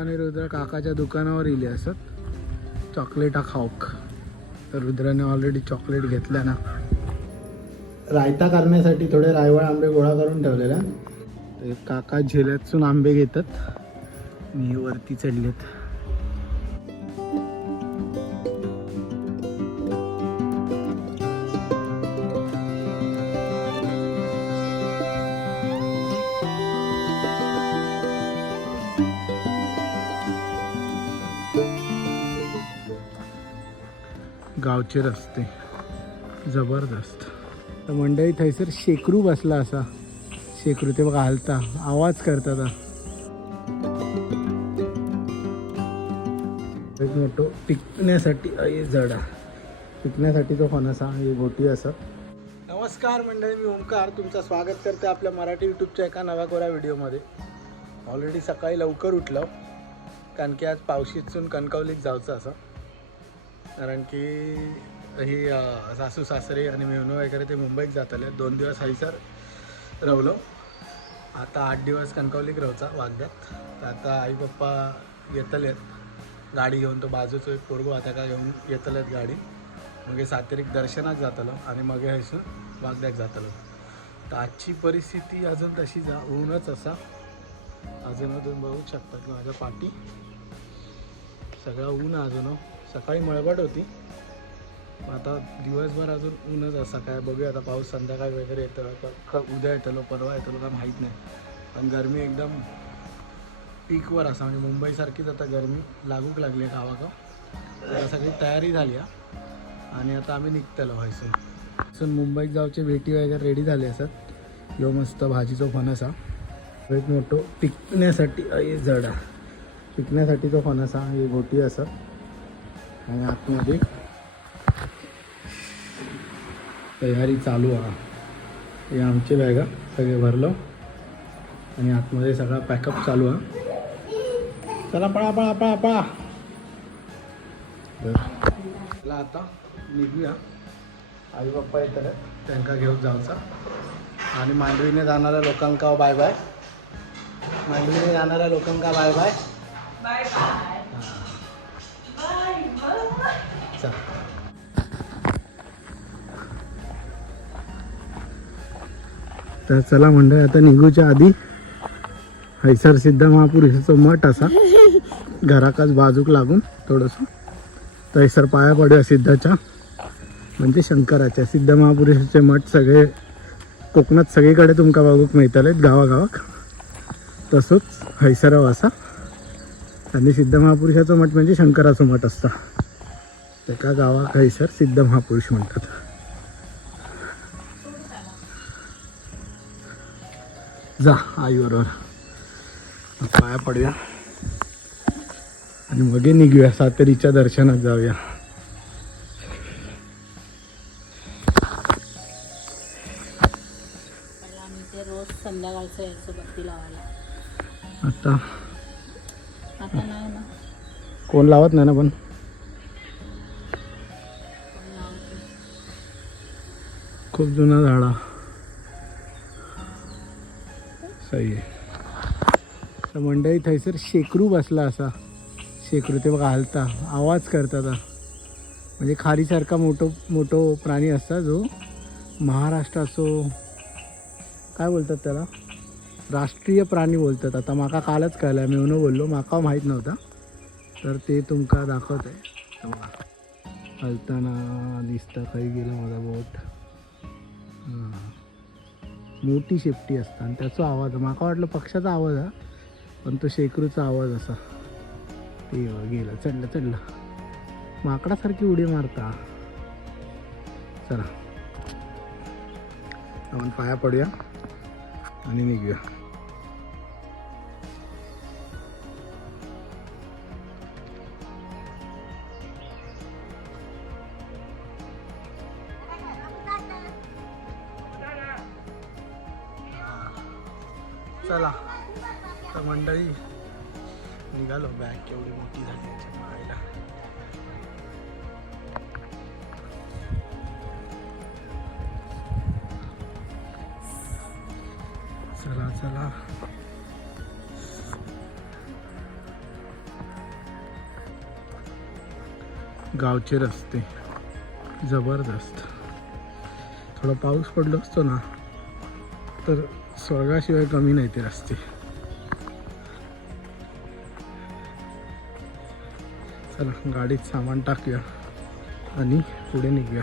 आणि रुद्र काकाच्या दुकानावर इले असत चॉकलेटा खाऊक. तर रुद्राने ऑलरेडी चॉकलेट घेतल्या ना. रायता करण्यासाठी थोडे रायवळ आंबे गोळा करून ठेवलेला. काका झेल्यातून आंबे घेतात. मी वरती चढलेत. गावचे रस्ते. जबरदस्त. तर मंडळी थंयसर शेकरू बसला असा. शेकरू ते बघा हालता आवाज करता ता. एक मोठो पिकण्यासाठी जडा. पिकण्यासाठी तो फणस हा ही गोटी असा. नमस्कार मंडळी मी ओंकार. तुमचं स्वागत करते आपल्या मराठी यूट्यूबच्या एका नव्या कोऱ्या व्हिडिओमध्ये. ऑलरेडी सकाळी लवकर उठलो. कारण की आज पावशीतून कणकवलीत जायचं असं. कारण की ही सासू सासरे आणि मेहनू वगैरे ते मुंबईत जातले. दोन दिवस हायसर रवलो. आता आठ दिवस कणकवलीक रवचा वाग्यात तर आता आई पप्पा येतलेत गाडी घेऊन. तो बाजूचो एक पोरगो आता का घेऊन येतलेत गाडी. मग सातेरीक दर्शनाक जातलो आणि मग हयसून वागद्याक जातलो. तर आजची परिस्थिती अजून तशी जा ऊनच असा. अजून तुम्ही बघू शकता की माझ्या पाठी. सगळं ऊन अजून हो. सकाळी मळबट होती. आता दिवसभर अजून ऊनच असा काय बघूया आता पाऊस संध्याकाळी वगैरे येतं. आता उद्या येतलो परवा येतलो काय माहीत नाही. पण गरमी एकदम पीकवर असा. म्हणजे मुंबईसारखीच आता गरमी लागूक लागली आहे गावाक आता सगळी तयारी झाली आहे आणि आता आम्ही निघतलो व्हायसून इथून मुंबईत जाऊचे भेटी वगैरे रेडी झाले असतात यो मस्त भाजीचो फणस हा. एक मोठो पिकण्यासाठी अय जडा पिकण्यासाठी तो फणस हा. ही गोटी असत आणि आतमध्ये तयारी चालू आहे. हे आमचे बॅगा सगळे भरलो. आणि आतमध्ये सगळा पॅकअप चालू आहे. चला पळा पळा पळा पळा. चला आता निघूया. आई बाप्पा येतात त्यांना घेऊन जायचा आणि मांडवीने जाणाऱ्या लोकांका बाय बाय मांडवीने जाणाऱ्या लोकांका बाय बाय बाय बाय तर चला मंडळ आता निघूच्या आधी हैसर सिद्ध महापुरुषाचं मठ असा. घराकाच बाजूक लागून थोडंसं. तर हैसर पाया पडूया सिद्धाच्या म्हणजे शंकराच्या. सिद्ध महापुरुषाचे मठ सगळे कोकणात सगळीकडे तुमका बघूक मिळतले गावागावाक. तसंच हैसराव असा आणि सिद्ध महापुरुषाचं मठ म्हणजे शंकराचं मठ असतं. एका गावाक हैसर सिद्ध महापुरुष म्हणतात. जा आईबरोबर पाया पडूया. आणि मग निघूया सातेरीच्या दर्शनात जाऊया. आता? कोण लावत नाही ना पण. खूप जुना झाडा. सही आहे. तर मंडळी थंयसर शेकरू बसला असा. शेकरू ते बघा हलता. आवाज करता म्हणजे खारीसारखा मोठो मोठो प्राणी असता जो महाराष्ट्राचो काय बोलतात त्याला? राष्ट्रीय प्राणी बोलतात. आता माका कालच कळलं मी म्हणून बोललो माका माहीत नव्हता. तर ते तुमका दाखवत आहे बघा. हलताना दिसता खाली गेला माझा बोट. हां. मोठी शेपटी असता. आणि त्याचा आवाज माका वाटलं पक्षाचा आवाज हा पण तो शेकरूचा आवाज असा. ते गेलं चढलं चढलं. माकडासारखी उडी मारता. चला. आपण पाया पडूया आणि निघूया. निघालो बॅग एवढी मोठी झाली त्याच्या चला चला. गावचे रस्ते. जबरदस्त. थोडा पाऊस पडलो असतो ना तर स्वर्गाशिवाय कमी नाही ते रस्ते. चला गाडीत सामान टाकूया आणि पुढे निघूया.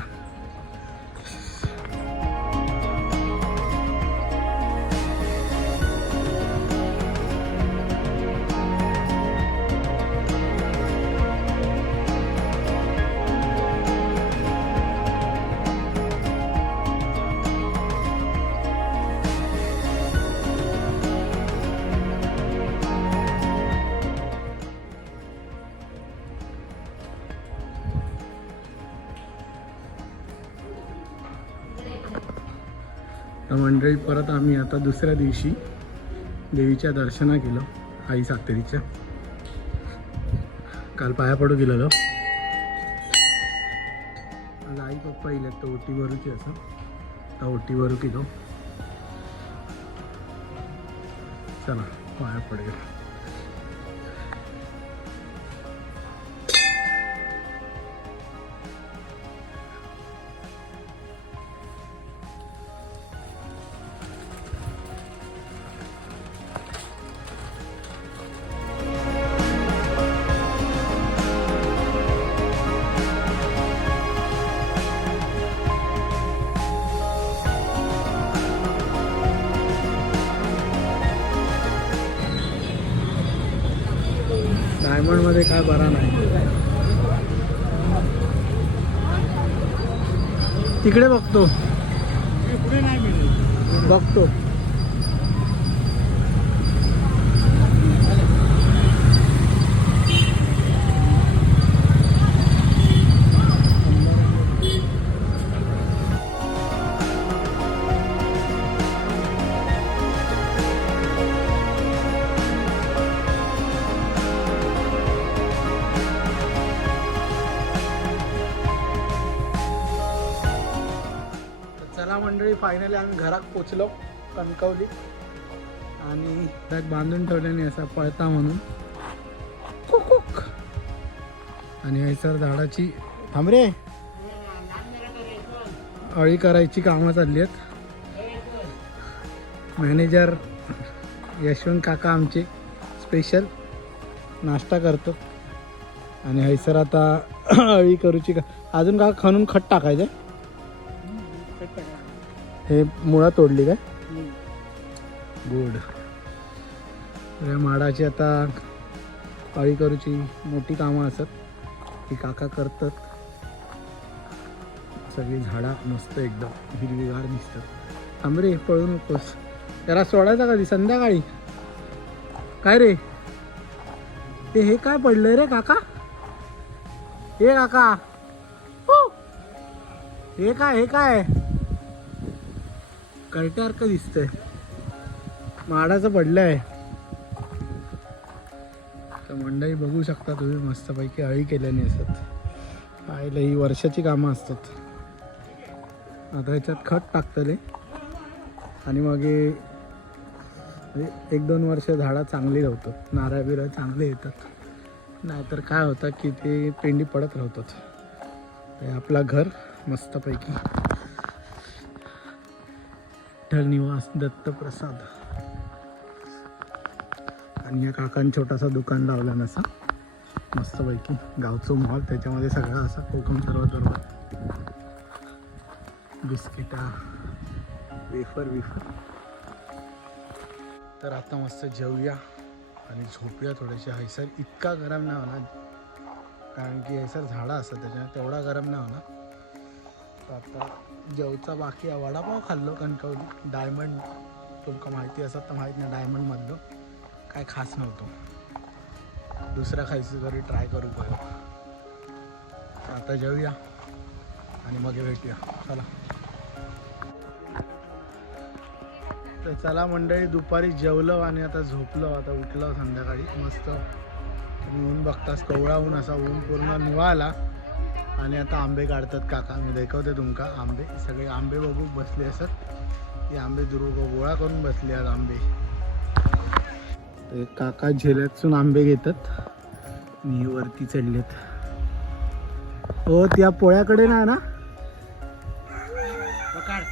मंडळी परत आम्ही आता दुसऱ्या दिवशी देवीच्या दर्शना केलं आई सातेरीच्या. काल पाया पडू गेलेलो आज आई पप्पा येईल तर ओटी भरूची असं. आता ओटी भरू गेलो. चला पाया पडेल. तिकडे बघतो. बघतो. चला मंडळी फायनली आम्ही घरात पोचलो कणकवली. आणि त्यात बांधून ठेवल्याने असा पळता म्हणून. कुकुक. आणि हैसर झाडाची थांबरे अळी करायची कामं चालली आहेत. मॅनेजर यशवंत काका आमचे स्पेशल नाश्ता करतो. आणि हैसर आता अळी करूची का अजून का खणून खट टाकायचं हे मुळा तोडली काय? गुड. या माडाची आता अळी करूची मोठी कामं असत ती काका करतात. सगळी झाडा मस्त एकदम हिरवीगार दिसतात. थांबरे पळू नकोस त्याला सोडायचा कधी संध्याकाळी. काय रे? ते हे काय पडलंय रे काका? हे काका. हे काय हे काय? कर्ट्यासारखं दिसतंय. माडाचं पडलंय. तर मंडळी बघू शकता तुम्ही मस्तपैकी अळी केल्याने असत. पाहिलं ही वर्षाची कामं असतात. आता ह्याच्यात खत टाकतले. आणि मग म्हणजे एक दोन वर्ष झाडं चांगली राहतात नारळ बिरळ चांगले येतात. नाहीतर काय होतं की ते पेंडी पडत राहतात. आपला घर मस्तपैकी. विठ्ठल निवास दत्तप्रसाद. आणि या काकान छोटासा दुकान लावला नसा मस्तपैकी गावचं मॉल त्याच्यामध्ये सगळं असं कोकम सर्व सर्व बिस्किटा वेफर वेफर. तर आता मस्त जेवूया आणि झोपूया थोडेसे. हैसर इतका गरम नाही होणार. कारण की हैसर झाडं असतात त्याच्यामुळे तेवढा गरम नाही होणार. तर आता जेवचा बाकी आहे. वडापाव खाल्लो कणकवली डायमंड तुमका माहिती असत तर माहीत नाही डायमंडमधलं काय खास नव्हतं. दुसरा खायचं तरी ट्राय करू बघ आता जेऊया आणि मग भेटूया. चला. तर चला मंडळी दुपारी जेवलो आणि आता झोपलो. आता उठलो संध्याकाळी. मस्त. तुम्ही ऊन बघतास कवळा ऊन असा ऊन पूर्ण निवाला. आणि आता आंबे काढतात काका. मी दाखवते तुमका आंबे. सगळे आंबे बघू बसले असत. हे आंबे दुर्ग गोळा करून बसले आज आंबे. ते काका झेल्यातून आंबे घेतात. हे वरती चढलेत. हो त्या पोळ्याकडे नाही ना? पकड.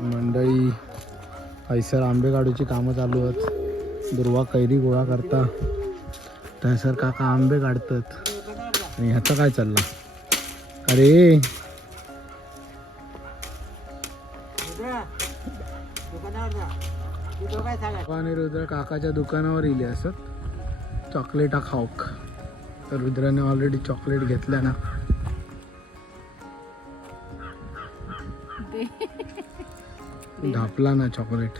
मंडळी ऐसर आंबे काढूची कामं चालू आहेत. दुर्वा कैरी गोळा करता. तैसर काका आंबे काढतात आणि ह्याचं काय चाललं? अरे! आणि रुद्र काकाच्या दुकानावर इले असत चॉकलेटा खाऊक तर रुद्राने ऑलरेडी चॉकलेट घेतल्या ना. ढापला ना चॉकलेट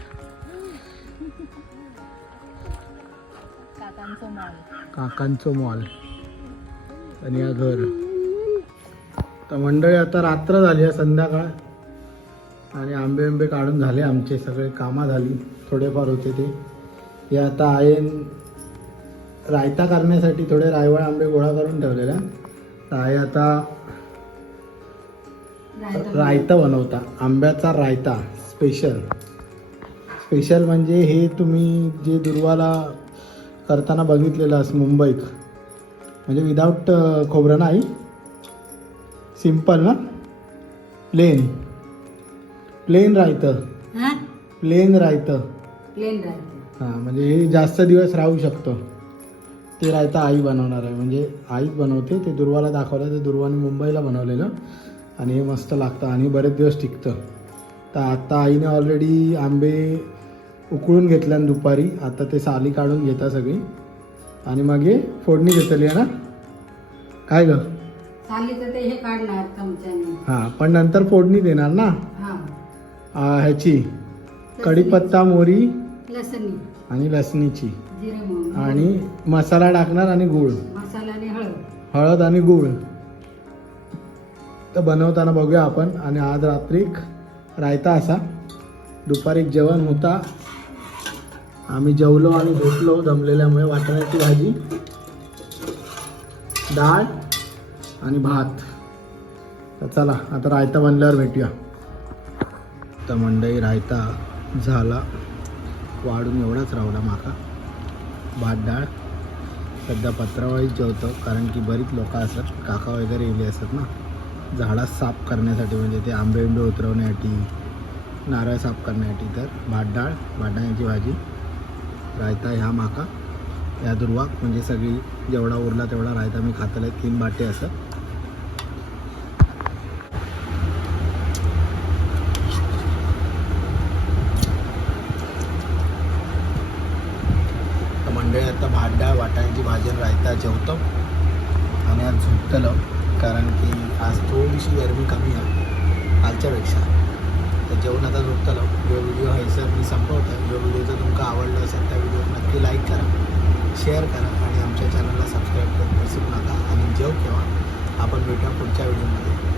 काकांचं मॉल काकांचं मॉल आणि या घर. तर मंडळी आता रात्र झाली आहे संध्याकाळ. आणि आंबे आंबे काढून झाले आमचे सगळे कामं झाली थोडेफार होते ते. हे आता आयन रायता करण्यासाठी थोडे रायवळ आंबे गोळा करून ठेवलेला. तर आहे आता रायता बनवता. आंब्याचा रायता स्पेशल स्पेशल म्हणजे हे तुम्ही जे दुर्वाला करताना बघितलेलं असं मुंबईत. म्हणजे विदाऊट खोबरं नाही. सिंपल ना? प्लेन प्लेन रायतं. प्लेन रायतं. प्लेन राहते हां म्हणजे हे जास्त दिवस राहू शकतं. ते रायता आई बनवणार आहे. म्हणजे आईच बनवते ते दुर्वाला दाखवलं ते दुर्वाने मुंबईला बनवलेलं. आणि हे मस्त लागतं आणि बरेच दिवस टिकतं. तर आता आईने ऑलरेडी आंबे उकळून घेतल्या आणि दुपारी. आता ते साली काढून घेता सगळी. आणि मग हे फोडणी देतली आहे ना? काय ग? हे हां पण नंतर फोडणी देणार ना? हा. ह्याची. कढीपत्ता मोरी लसणी. आणि लसणीची. आणि मसाला टाकणार आणि गूळ. मसाला आणि हळद. हळद आणि गूळ. तर बनवताना बघूया आपण. आणि आज रात्री रायता असा. दुपारी जेवण होता. आम्ही जेवलो आणि झोपलो. दमलेल्यामुळे वाटाण्याची भाजी डाळ आणि भात. तर चला आता रायता बनल्यावर भेटूया. तर मंडई रायता झाला. वाढून एवढाच रावला माका. भात डाळ. सध्या पत्रावळीच जेवतो कारण की बरीच लोक असतात. काका वगैरे येले असतात ना. झाडा साफ करण्यासाठी म्हणजे ते आंबे बिंबे उतरवण्यासाठी नारळ साफ करण्यासाठी तर भात डाळ वाटाण्याची भाजी रायता ह्या माका ह्या दुर्वाक म्हणजे सगळी जेवढा उरला तेवढा रायता मी खातले तीन बाटे असं. तर मंडळी आता भात डाळ वाटाण्याची भाजी रायता जेवतो. आणि आज झोपतलो. कारण की आज थोडीशी गरमी कमी आहे कालच्यापेक्षा. तर जेवण आता झोपतलो जो व्हिडिओ आहे सर मी संपवतो जो व्हिडिओ जर तुमका आवडला असेल त्या व्हिडिओ नक्की लाईक करा शेअर करा आणि आमच्या चॅनलला सबस्क्राईब करून विसरू नका. आणि जेव केव्हा आपण भेटूया पुढच्या व्हिडिओमध्ये